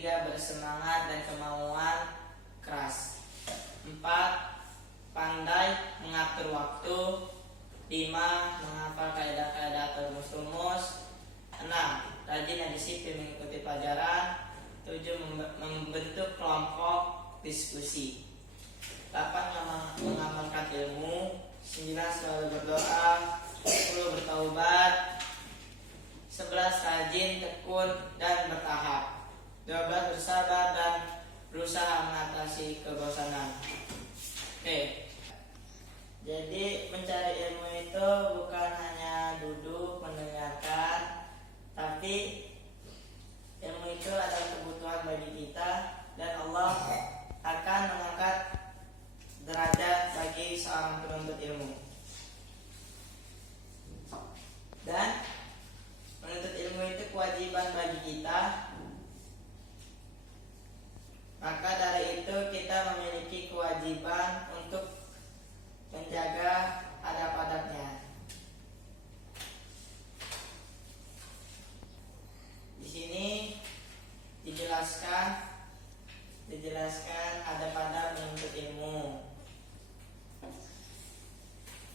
ketiga, bersemangat dan kemauan keras. 4. Pandai mengatur waktu. 5. Menghafal kaidah-kaidah atau rumus-rumus. 6. Rajin dan disiplin mengikuti pelajaran. 7. Membentuk kelompok diskusi. 8. Mengamalkan ilmu. 9. Selalu berdoa. 10. Bertaubat. 11. Rajin, tekun, dan bertahap. 12. Bersabar dan berusaha mengatasi kebosanan. Oke. Jadi mencari ilmu itu bukan hanya duduk mendengarkan, tapi ilmu itu adalah kebutuhan bagi kita, dan Allah akan mengangkat derajat bagi seorang penuntut ilmu. Dan menuntut ilmu itu kewajiban bagi kita. Maka dari itu kita memiliki kewajiban untuk menjaga adab-adabnya. Di sini dijelaskan adab-adab menuntut ilmu.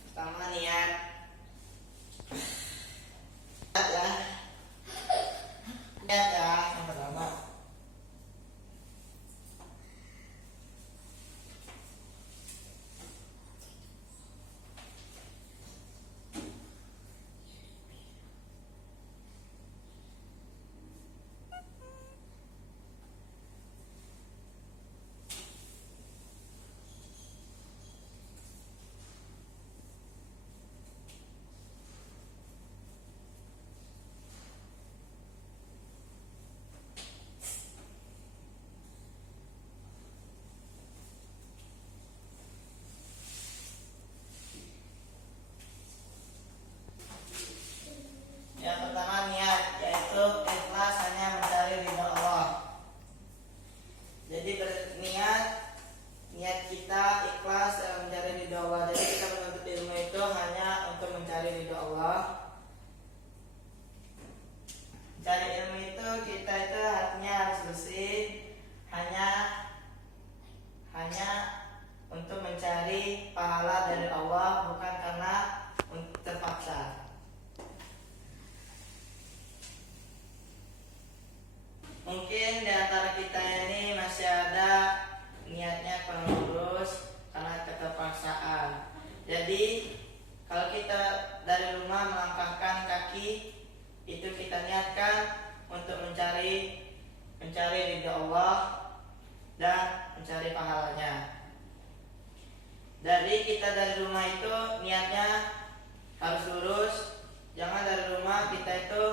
Pertama, niat. Niat ya, yang pertama. Yang pertama, niat, yaitu ikhlas hanya mencari ridha Allah. Jadi niat kita ikhlas dalam mencari ridha Allah. Jadi kita menuntut ilmu itu hanya untuk mencari ridha Allah. Mencari ilmu itu kita itu hatinya harus bersih, hanya untuk mencari pahala dari Allah, bukan karena terpaksa. Mungkin di antara kita ini masih ada niatnya kurang lurus karena keterpaksaan. Jadi kalau kita dari rumah melangkahkan kaki, itu kita niatkan untuk mencari ridha Allah dan mencari pahalanya. Dari rumah itu niatnya harus lurus. Jangan dari rumah kita itu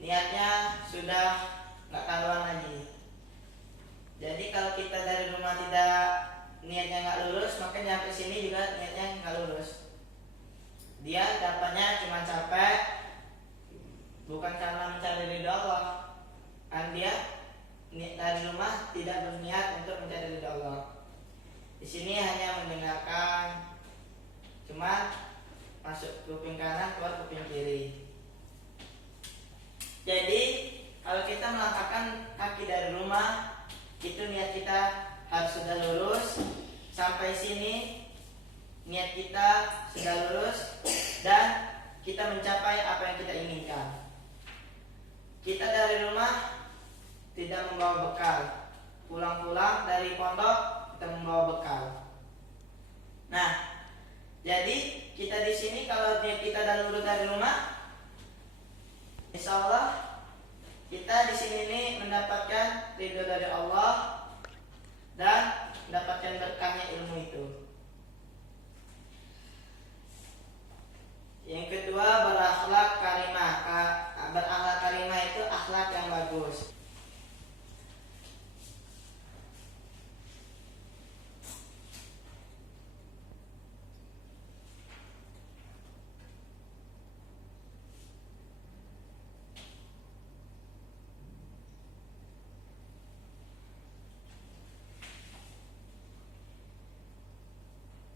niatnya sudah nggak karuan lagi. Jadi kalau kita dari rumah tidak niatnya nggak lurus, maka nyampe sini juga niatnya nggak lurus. Dia dapatnya cuma capek, bukan karena mencari ridha Allah. Dan dia dari rumah tidak berniat untuk mencari ridha Allah. Di sini hanya mendengarkan, cuma masuk kuping kanan, keluar kuping kiri. Jadi kalau kita melangkahkan kaki dari rumah, itu niat kita harus sudah lurus. Sampai sini niat kita sudah lurus dan kita mencapai apa yang kita inginkan. Kita dari rumah tidak membawa bekal. Pulang-pulang dari pondok kita membawa bekal. Nah, jadi kita di sini kalau niat kita sudah lurus dari rumah, insya Allah kita di sini ini mendapatkan ridho dari Allah dan mendapatkan berkahnya ilmu itu. Yang kedua, berakhlak karimah. Berakhlak karimah itu akhlak yang bagus.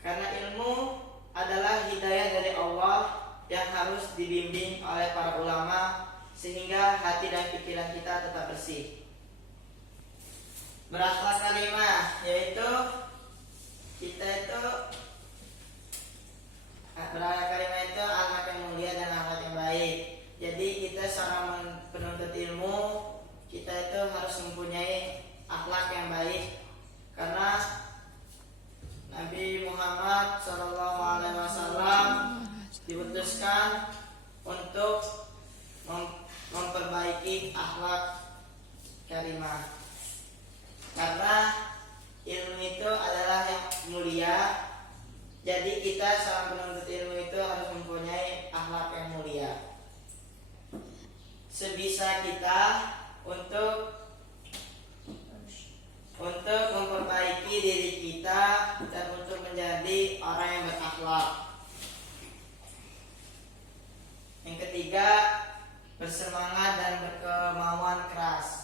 Karena ilmu adalah hidayah dari Allah yang harus dibimbing oleh para ulama sehingga hati dan pikiran kita tetap bersih. berakhlak karimah, yaitu kita itu berakhlak karimah itu akhlak yang mulia dan akhlak yang baik. Jadi kita seorang penuntut ilmu, kita itu harus mempunyai akhlak yang baik, karena Nabi Muhammad SAW diutuskan untuk memperbaiki akhlak karimah. Karena ilmu itu adalah yang mulia, jadi kita seorang penuntut ilmu itu harus mempunyai akhlak yang mulia. Sebisa kita untuk memperbaiki diri kita dan untuk menjadi orang yang berakhlak. Yang ketiga, bersemangat dan berkemauan keras.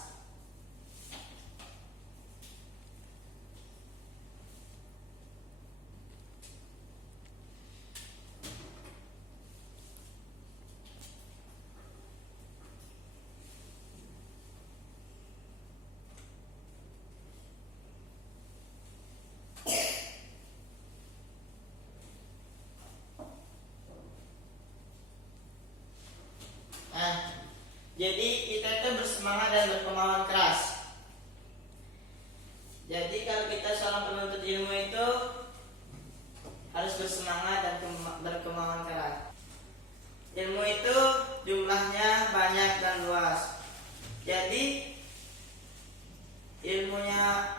Jadi kita itu bersemangat dan berkemauan keras. Jadi kalau kita seorang penuntut ilmu itu harus bersemangat dan berkemauan keras. Ilmu itu jumlahnya banyak dan luas. Jadi ilmunya,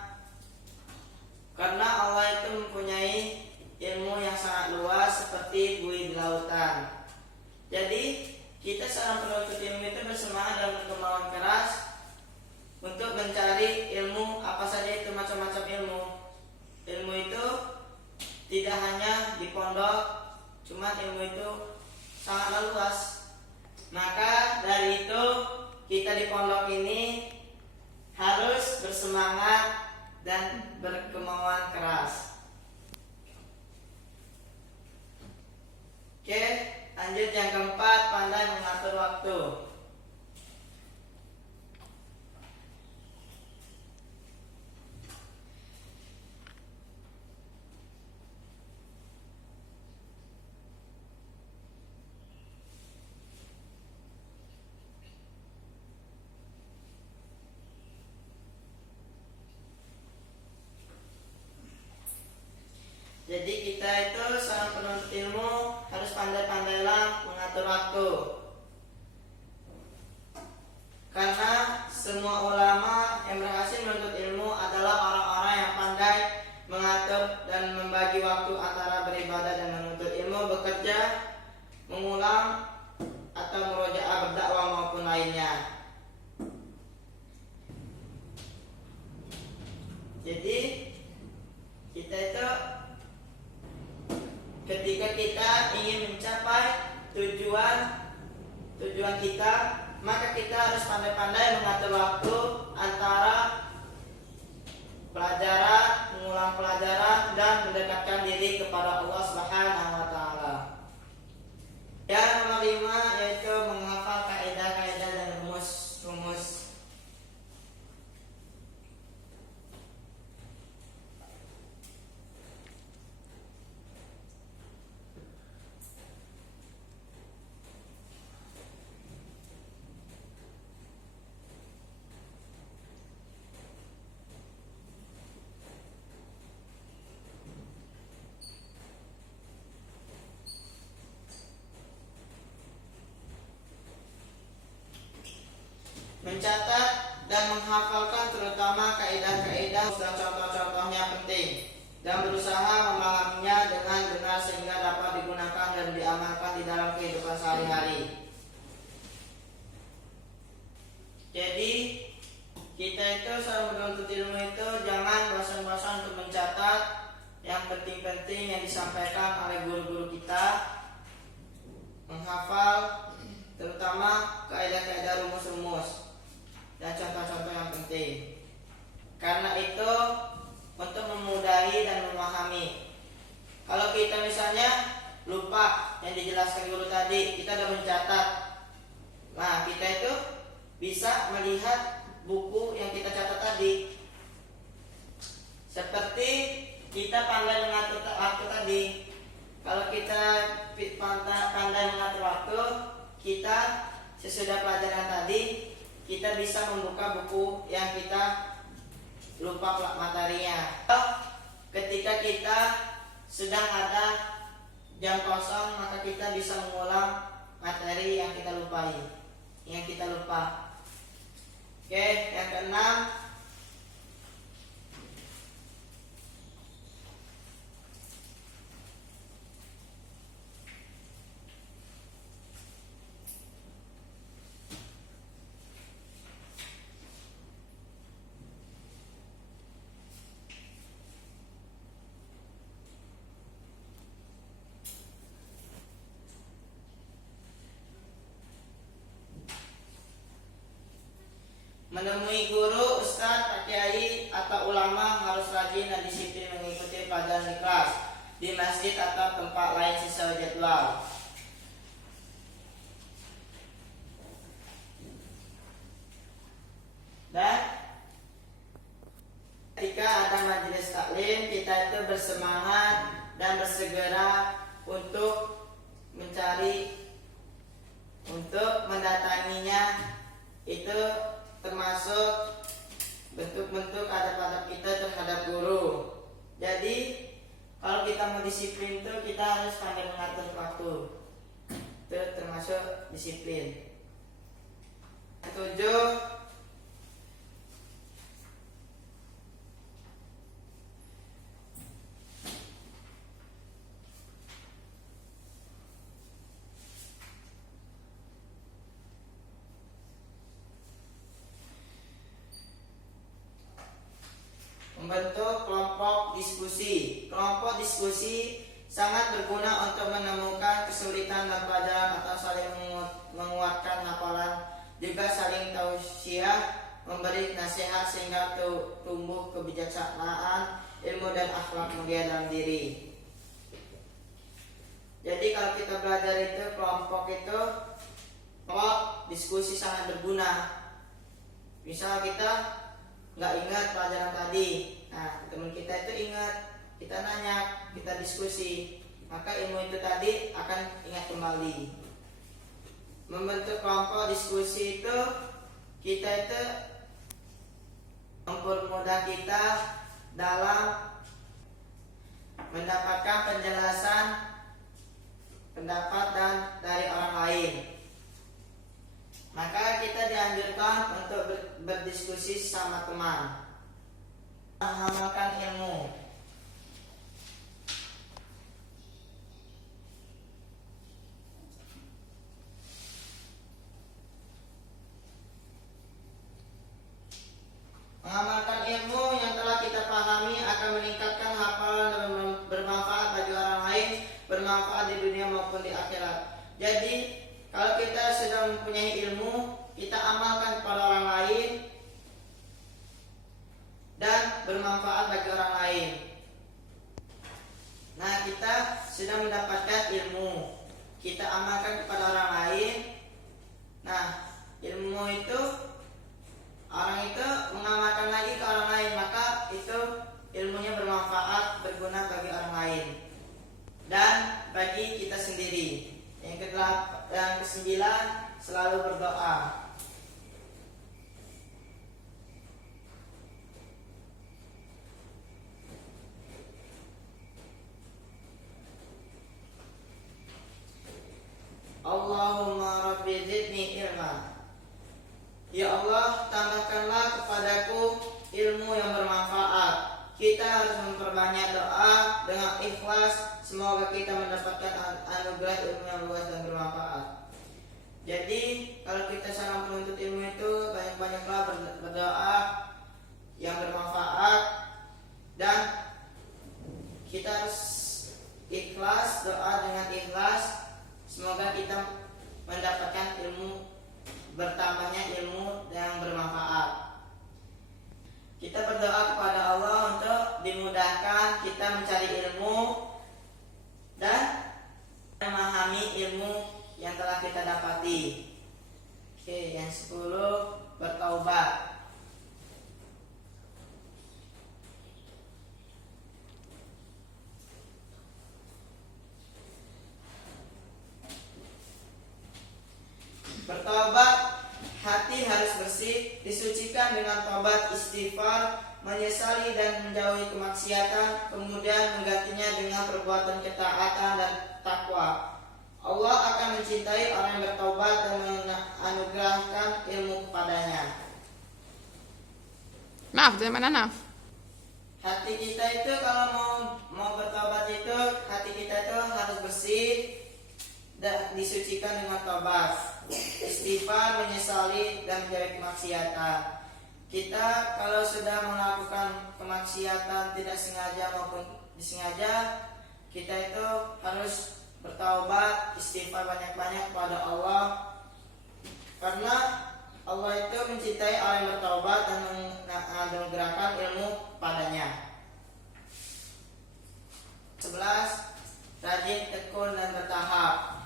karena Allah itu mempunyai ilmu yang sangat luas seperti buih di lautan. Jadi kita seorang penuntut ilmu itu bersemangat dan berkemauan keras untuk mencari ilmu, apa saja itu macam-macam ilmu. Ilmu itu tidak hanya di pondok, cuma ilmu itu sangatlah luas. Maka dari itu kita di pondok ini harus bersemangat dan berkemauan keras. Oke, lanjut yang keempat, pandai mengatur waktu. Jadi kita itu seorang penuntut ilmu harus pandai-pandailah mengatur waktu. Karena semua ulama yang berhasil menuntut ilmu adalah orang-orang yang pandai mengatur dan membagi waktu antara beribadah dan menuntut ilmu, bekerja, mengulang atau murojaah, berdakwah maupun lainnya. Jadi kita itu ketika kita ingin mencapai tujuan kita, maka kita harus pandai-pandai mengatur waktu antara pelajaran, mengulang pelajaran, dan mendekatkan diri kepada Allah Subhanahu wa taala. Yang nomor 5 yaitu menghafal kaidah-kaidah dan rumus-rumus. Mencatat dan menghafalkan terutama kaidah-kaidah dan contoh-contohnya penting, dan berusaha memahaminya dengan benar sehingga dapat digunakan dan diamalkan di dalam kehidupan sehari-hari. Jadi kita itu seorang penuntut ilmu itu jangan bosan-bosan untuk mencatat yang penting-penting yang disampaikan oleh guru-guru kita, menghafal terutama kaidah-kaidah rumus-rumus dan contoh-contoh yang penting. Karena itu untuk memudahi dan memahami. Kalau kita misalnya lupa yang dijelaskan guru tadi, kita sudah mencatat. Nah, kita itu bisa melihat buku yang kita catat tadi. Seperti kita pandai mengatur waktu tadi. Kalau kita pandai mengatur waktu, kita sesudah pelajaran tadi kita bisa membuka buku yang kita lupa materinya. Ketika kita sedang ada jam kosong, maka kita bisa mengulang materi yang kita lupa. Oke, yang keenam, menemui guru, ustadz, pak kiai, atau ulama harus rajin dan disiplin mengikuti pelajaran di kelas, di masjid atau tempat lain sesuai jadwal. Dan ketika ada majelis taklim, kita itu bersemangat dan bersegera untuk mendatanginya. Itu termasuk bentuk-bentuk adab-adab kita terhadap guru. Jadi kalau kita mau disiplin itu kita harus pandai mengatur waktu. Itu termasuk disiplin. Ketujuh, membentuk kelompok diskusi. Kelompok diskusi sangat berguna untuk menemukan kesulitan dalam pelajaran atau saling menguatkan hafalan, juga saling tausiah, memberi nasihat sehingga tumbuh kebijaksanaan, ilmu dan akhlak mulia dalam diri. Jadi kalau kita belajar itu kelompok diskusi sangat berguna. Misal kita nggak ingat pelajaran tadi, nah teman kita itu ingat, kita nanya, kita diskusi, maka ilmu itu tadi akan ingat kembali. Membentuk kelompok diskusi itu kita itu mempermudah kita dalam mendapatkan penjelasan pendapat dan dari orang lain. Maka kita dianjurkan untuk berdiskusi sama teman, mengamalkan ilmu. Mengamalkan ilmu yang telah kita pahami akan meningkatkan hafalan dan bermanfaat bagi orang lain, bermanfaat di dunia maupun di akhirat. Jadi kalau kita sudah mempunyai ilmu, kita amalkan kepada orang lain dan bermanfaat bagi orang lain. Nah, kita sudah mendapatkan ilmu, kita amalkan kepada orang lain. Nah, ilmu itu orang itu mengamalkan lagi ke orang lain, maka itu ilmunya bermanfaat, berguna bagi orang lain dan bagi kita sendiri. Yang ke-9, selalu berdoa. Allahumma rabbi zidni ilma. Ya Allah, tambahkanlah kepadaku ilmu yang bermanfaat. Kita harus memperbanyak doa dengan ikhlas. Semoga kita mendapatkan anugerah ilmu yang luas dan bermanfaat. Jadi kalau kita seorang penuntut ilmu itu banyak-banyaklah berdoa yang bermanfaat, dan kita harus ikhlas, doa dengan ikhlas. Semoga kita mendapatkan ilmu, bertambahnya ilmu yang bermanfaat. Kita berdoa kepada Allah untuk dimudahkan kita mencari ilmu dan memahami ilmu yang telah kita dapati. Oke, yang 10, bertaubat. dengan taubat, istighfar, menyesali dan menjauhi kemaksiatan, kemudian menggantinya dengan perbuatan ketaatan dan takwa. Allah akan mencintai orang yang bertaubat dan menganugerahkan ilmu kepadanya. Maaf, dari mana Naf? Hati kita itu kalau mau bertobat itu, hati kita itu harus bersih dan disucikan dengan taubat, istighfar, menyesali dan menjauhi kemaksiatan. Kita kalau sudah melakukan kemaksiatan tidak sengaja maupun disengaja, kita itu harus bertaubat, istighfar banyak-banyak kepada Allah, karena Allah itu mencintai orang yang bertaubat dan menganugerahkan ilmu padanya. 11. Rajin, tekun dan bertahap.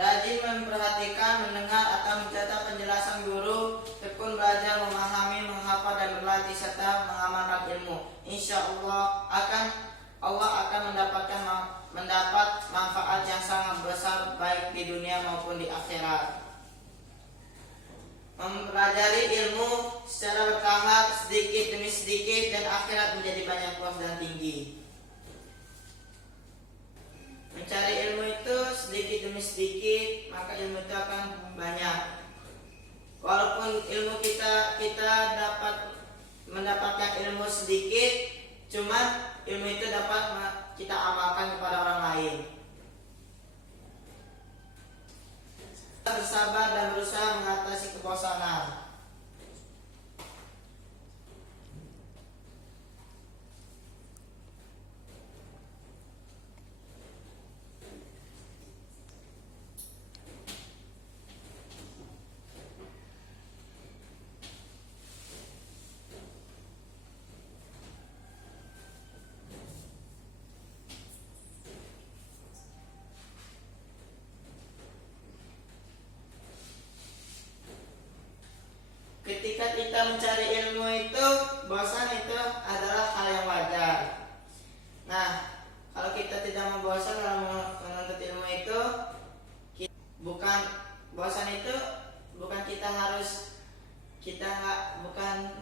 Rajin memperhatikan, mendengar atau mencatat penjelasan guru, tekun belajar, memahami, menghafal dan berlatih serta mengamalkan ilmu. Insya Allah akan mendapat manfaat yang sangat besar baik di dunia maupun di akhirat. Mempelajari ilmu secara bertahap, sedikit demi sedikit, dan akhirat menjadi banyak luas dan tinggi. Mencari ilmu itu sedikit demi sedikit, maka ilmu itu akan banyak. Walaupun ilmu kita dapat mendapatkan ilmu sedikit, cuman ilmu itu dapat kita amalkan kepada orang lain. Kita bersabar dan berusaha mengatasi kebosanan. Ketika kita mencari ilmu itu, bosan itu adalah hal yang wajar. Nah, kalau kita tidak mau bosan dalam menuntut ilmu itu, bukan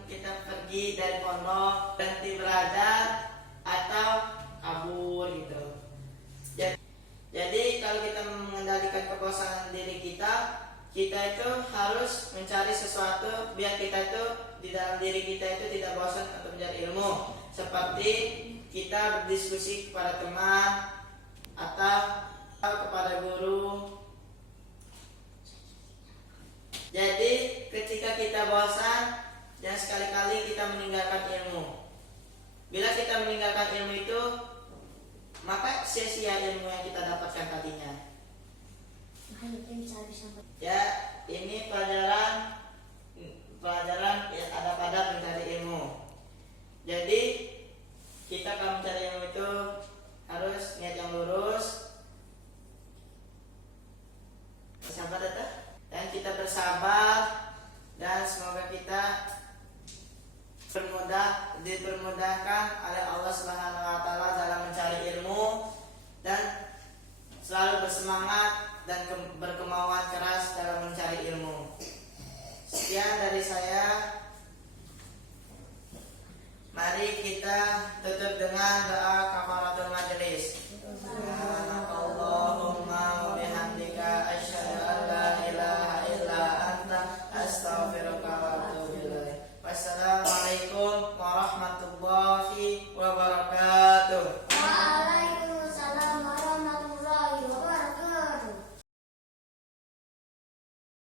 kita pergi dari pondok, berhenti belajar atau kabur gitu. Jadi kalau kita mengendalikan kebosanan diri kita itu harus mencari sesuatu biar kita itu di dalam diri kita itu tidak bosan untuk mencari ilmu, seperti kita berdiskusi kepada teman atau kepada guru. Jadi ketika kita bosan, jangan sekali-kali kita meninggalkan ilmu. Bila kita meninggalkan ilmu itu, maka sia-sia ilmu yang kita dapatkan tadinya. Ya, ini pelajaran ya, ada pada mencari ilmu. Jadi kita kalau mencari ilmu itu harus niat yang lurus, bersabar dan kita bersabar, dan semoga kita dipermudahkan oleh Allah Subhanahu wa taala dalam mencari ilmu dan selalu bersemangat dan berkemauan keras dalam mencari ilmu. Sekian dari saya. Mari kita tutup dengan doa kafaratul majelis.